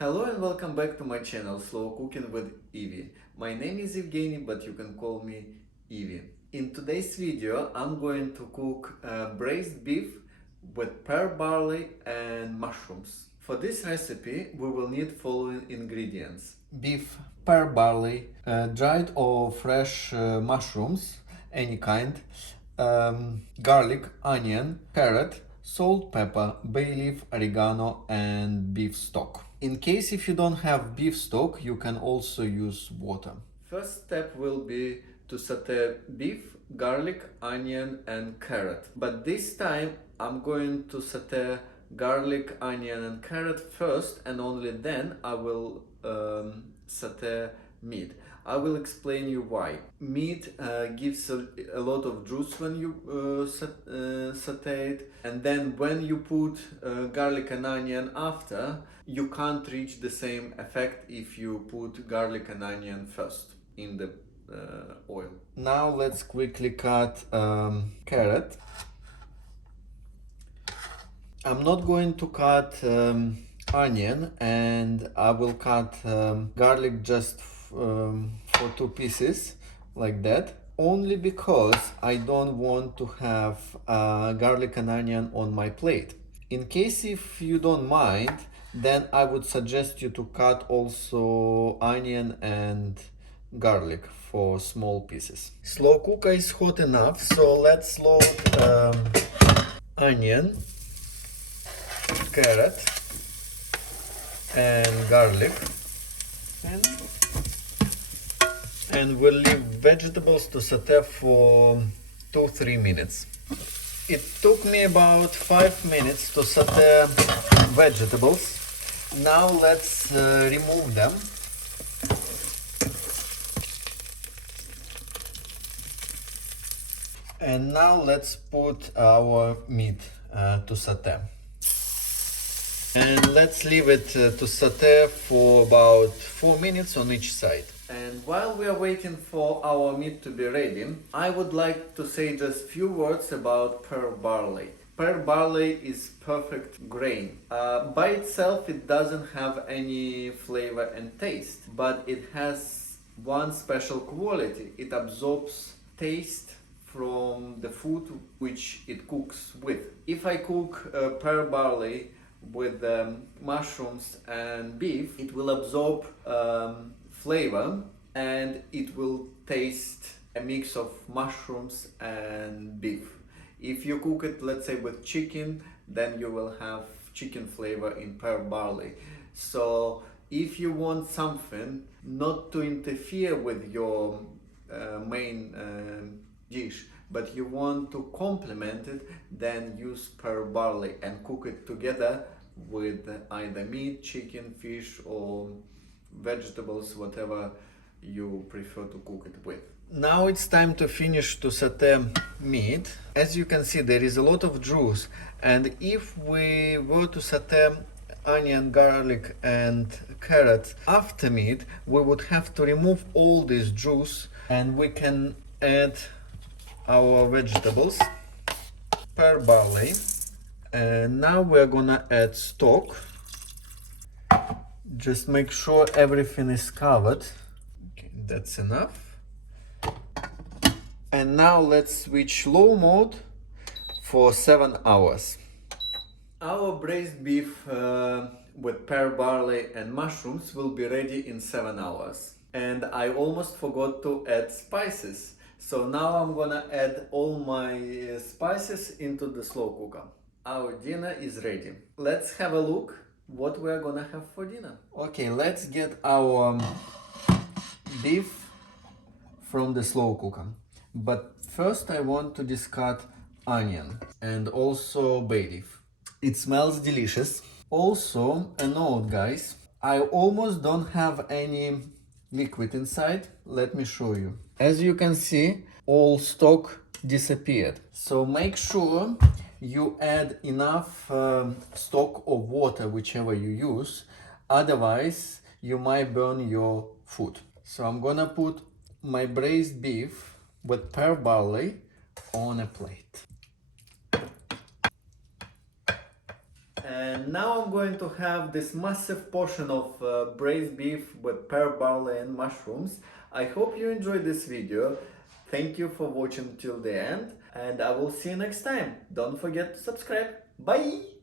Hello and welcome back to my channel Slow Cooking with Evie. My name is Evgeny, but you can call me Evie. In today's video I'm going to cook braised beef with pear barley and mushrooms. For this recipe we will need following ingredients: beef, pear barley, dried or fresh mushrooms, any kind, garlic, onion, carrot, salt, pepper, bay leaf, oregano, and beef stock. In case if you don't have beef stock, you can also use water. First step will be to saute beef, garlic, onion, and carrot. But this time I'm going to saute garlic, onion, and carrot first, and only then I will saute meat. I will explain you why. Meat gives a lot of juice when you saute it, and then when you put garlic and onion after, you can't reach the same effect if you put garlic and onion first in the oil. Now let's quickly cut carrot. I'm not going to cut onion, and I will cut garlic just for 2 pieces like that, only because I don't want to have garlic and onion on my plate. In case if you don't mind, then I would suggest you to cut also onion and garlic for small pieces. Slow cooker is hot enough, so let's load onion, carrot and garlic, and we'll leave vegetables to saute for 2-3 minutes. It took me about 5 minutes to saute vegetables. Now let's remove them. And now let's put our meat to saute. And let's leave it to saute for about 4 minutes on each side. And while we are waiting for our meat to be ready, I would like to say just few words about pear barley. Pear barley is perfect grain. By itself it doesn't have any flavor and taste, but it has one special quality. It absorbs taste from the food which it cooks with. If I cook pear barley with mushrooms and beef, it will absorb flavor and it will taste a mix of mushrooms and beef. If you cook it, let's say, with chicken, then you will have chicken flavor in pear barley. So if you want something not to interfere with your main dish, but you want to complement it, then use pear barley and cook it together with either meat, chicken, fish, or vegetables, whatever you prefer to cook it with. Now it's time to finish to saute meat. As you can see, there is a lot of juice, and if we were to saute onion, garlic and carrot after meat, we would have to remove all this juice, and we can add our vegetables, pear barley, and now we're gonna add stock. Just make sure everything is covered. Okay, that's enough. And now let's switch low mode for 7 hours. Our braised beef with pear barley and mushrooms will be ready in 7 hours. And I almost forgot to add spices. So now I'm gonna add all my spices into the slow cooker. Our dinner is ready. Let's have a look what we're gonna have for dinner. Okay, let's get our beef from the slow cooker. But first I want to discard onion and also bay leaf. It smells delicious. Also, a note, guys, I almost don't have any liquid inside. Let me show you. As you can see, all stock disappeared. So make sure you add enough stock or water, whichever you use. Otherwise, you might burn your food. So I'm gonna put my braised beef with pear barley on a plate. And now I'm going to have this massive portion of braised beef with pear barley and mushrooms. I hope you enjoyed this video. Thank you for watching till the end, and I will see you next time. Don't forget to subscribe. Bye!